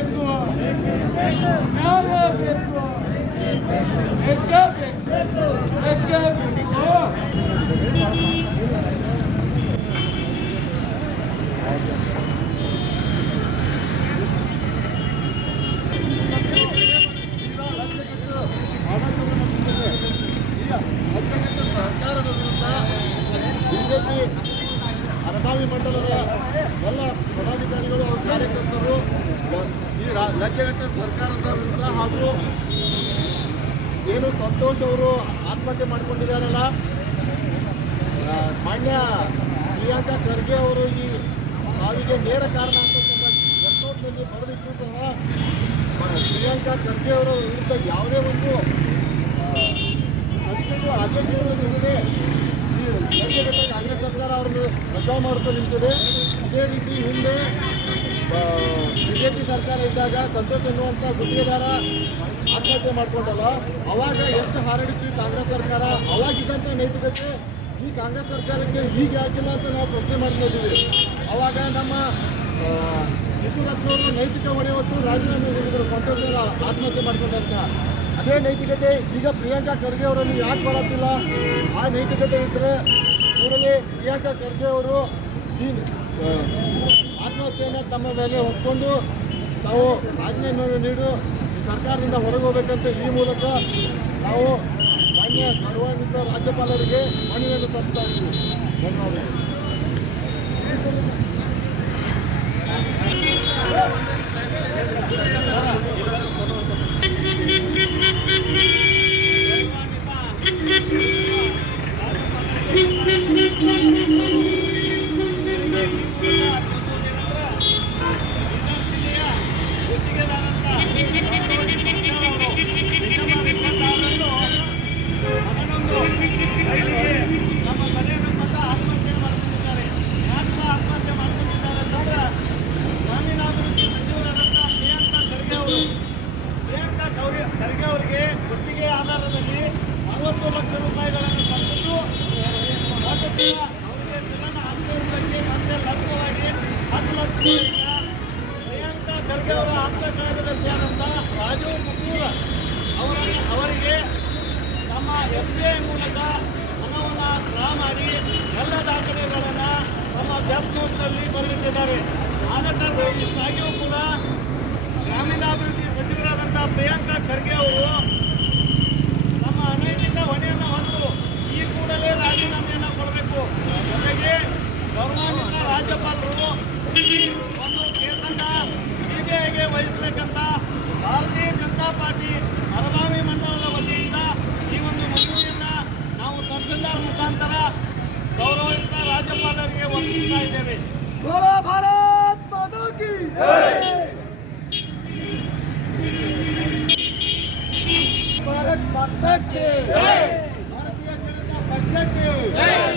ಬೇಕು, ನ್ಯಾಯ ಬೇಕು, ಬೇಕು. ಸರ್ಕಾರದ ವಿರುದ್ಧ ಬಿಜೆಪಿ ಅರಬಾವಿ ಮಂಡಲದ ಎಲ್ಲ ಪದಾಧಿಕಾರಿಗಳು ಹಾಗೂ ಕಾರ್ಯಕರ್ತರು ಈ ರಾಜ್ಯಘಟ್ಟ ಸರ್ಕಾರದ ವಿರುದ್ಧ ಹಾಗೂ ಏನು ಸಂತೋಷ್ ಅವರು ಆತ್ಮಹತ್ಯೆ ಮಾಡಿಕೊಂಡಿದ್ದಾರಲ್ಲ, ಮಾನ್ಯ ಪ್ರಿಯಾಂಕಾ ಖರ್ಗೆ ಅವರು ಈ ಸಾವಿಗೆ ನೇರ ಕಾರಣ ಅಂತಕ್ಕಂಥ ವೆಬ್ಸೈಟ್ನಲ್ಲಿ ಬರೆದಿಟ್ಟು ಸಹ ಪ್ರಿಯಾಂಕಾ ಖರ್ಗೆ ಅವರ ವಿರುದ್ಧ ಯಾವುದೇ ಒಂದು ಆದೇಶಗಳು ನಿಂತಿದೆ. ಈ ರಾಜ್ಯಘಟ್ಟ ಕಾಂಗ್ರೆಸ್ ಸರ್ಕಾರ ಅವರನ್ನು ಬಚಾವ್ ಮಾಡುತ್ತಾ ನಿಂತಿದೆ. ಇದೇ ರೀತಿ ಹಿಂದೆ ಬಿಜೆಪಿ ಸರ್ಕಾರ ಇದ್ದಾಗ ಸಂತೋಷ್ ಎನ್ನುವಂಥ ಗುತ್ತಿಗೆದಾರ ಆತ್ಮಹತ್ಯೆ ಮಾಡಿಕೊಂಡಲ್ಲ, ಅವಾಗ ಎಷ್ಟು ಹಾರಡಿತ್ತು ಈ ಕಾಂಗ್ರೆಸ್ ಸರ್ಕಾರ. ಅವಾಗಿದ್ದಂಥ ನೈತಿಕತೆ ಈ ಕಾಂಗ್ರೆಸ್ ಸರ್ಕಾರಕ್ಕೆ ಹೀಗೆ ಆಗಿಲ್ಲ ಅಂತ ನಾವು ಪ್ರಶ್ನೆ ಮಾಡ್ತಾ ಇದ್ದೀವಿ. ಅವಾಗ ನಮ್ಮ ಈಶ್ವರಪ್ಪನವರು ನೈತಿಕ ಹೊಣೆ ಹೊತ್ತು ರಾಜೀನಾಮೆ ನೀಡಿದರು ಸಂತೋಷ್ ಅವರ ಆತ್ಮಹತ್ಯೆ ಮಾಡಿಕೊಂಡಂತ. ಅದೇ ನೈತಿಕತೆ ಈಗ ಪ್ರಿಯಾಂಕಾ ಖರ್ಗೆ ಅವರಲ್ಲಿ ಯಾಕೆ ಬರುತ್ತಿಲ್ಲ? ಆ ನೈತಿಕತೆ ಇದ್ದರೆ ಕೂಡಲೇ ಪ್ರಿಯಾಂಕಾ ಖರ್ಗೆ ಅವರು ಈ ಆತ್ಮಹತ್ಯೆಯನ್ನು ತಮ್ಮ ಮೇಲೆ ಹೊತ್ಕೊಂಡು ತಾವು ರಾಜೀನಾಮೆ ನೀಡು ಸರ್ಕಾರದಿಂದ ಹೊರಗೆ ಹೋಗಬೇಕಂತ ಈ ಮೂಲಕ ನಾವು ಮಾನ್ಯ ಗೌರವಾನ್ವಿತ ರಾಜ್ಯಪಾಲರಿಗೆ ಮನವಿಯನ್ನು ಸಲ್ಲಿಸ್ತಾ ಇದ್ದೀವಿ. ಧನ್ಯವಾದಗಳು. ಖರ್ಗೆ ಅವರಿಗೆ ಗುತ್ತಿಗೆ ಆಧಾರದಲ್ಲಿ 60 ಲಕ್ಷ ರೂಪಾಯಿಗಳನ್ನು ತಂದು ಅವರಿಗೆ ಮಿಲನ ಆಂದೋಲನಕ್ಕೆ ಮತ್ತೆ ಲಂಚವಾಗಿ 10 ಲಕ್ಷ ಪ್ರಿಯಾಂಕಾ ಖರ್ಗೆ ಅವರ ಆಪ್ತ ಕಾರ್ಯದರ್ಶಿಯಾದಂಥ ರಾಜೀವ್ ಮುಕೂರ್ ಅವರಿಗೆ ತಮ್ಮ FBI ಮೂಲಕ ಹಣವನ್ನು ಡ್ರಾ ಮಾಡಿ ಎಲ್ಲ ದಾಖಲೆಗಳನ್ನು ತಮ್ಮ ಡೆತ್ ನೋಟ್ನಲ್ಲಿ ಬರೆದಿಟ್ಟಿದ್ದಾರೆ. ಆದ ಕಾರಣ ಇಷ್ಟಾಗಿಯೂ ಕೂಡ ಗ್ರಾಮೀಣಾಭಿವೃದ್ಧಿ ಸಚಿವರಾದಂಥ ಪ್ರಿಯಾಂಕಾ ಖರ್ಗೆ ಅವರು ತಮ್ಮ ಅನೈತಿಕ ಹೊಣೆಯನ್ನು ಹೊತ್ತು ಈ ಕೂಡಲೇ ರಾಜೀನಾಮೆಯನ್ನು ಕೊಡಬೇಕು. ಜೊತೆಗೆ ಗೌರವಾನ್ವಿತ ರಾಜ್ಯಪಾಲರು ಒಂದು ಕೇಸನ್ನು CBIಗೆ ವಹಿಸಬೇಕಂತ ಭಾರತೀಯ ಜನತಾ ಪಾರ್ಟಿ ಅರಬಾವಿ ಮಂಡಲದ ವತಿಯಿಂದ ಈ ಒಂದು ಮನವಿಯನ್ನು ನಾವು ತಹಸೀಲ್ದಾರ್ ಮುಖಾಂತರ ಗೌರವಾನ್ವಿತ ರಾಜ್ಯಪಾಲರಿಗೆ ಒಪ್ಪಿಸ್ತಾ ಇದ್ದೇವೆ. ಭಾರತ್ ಮಾತಾ ಕೀ ಜೈ. भारत माता के जय, भारतीय जनता पक्ष के जय।